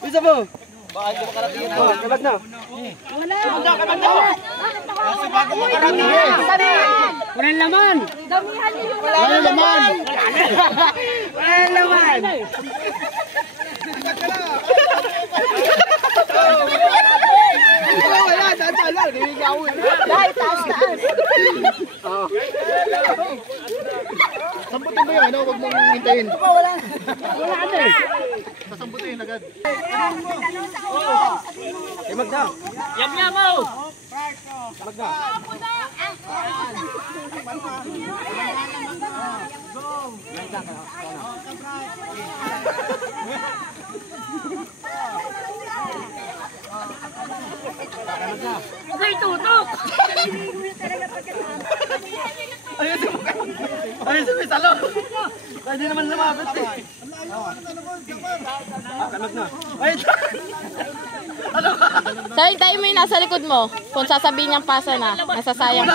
Bisa mo. Bakit mo makarating? Kalag na. Wala. Kalag na. Kasi bago makarating. Walang laman. Damihan niyo yung laman. Walang laman. Walang laman. Wala, dadala. Nilingawin. Dahil taas. Sambutin mo yung ano, huwag mong hintayin. Wala na. Sasambutin agad. Magda. Yam mo. Magda. Ay, tutok. Ayun si Miss, alo. Hindi naman lumabot eh. Kalag na. Ay, So, hintayin mo yung nasa likod mo. Kung sasabihin niyang pasa na, nasasayang.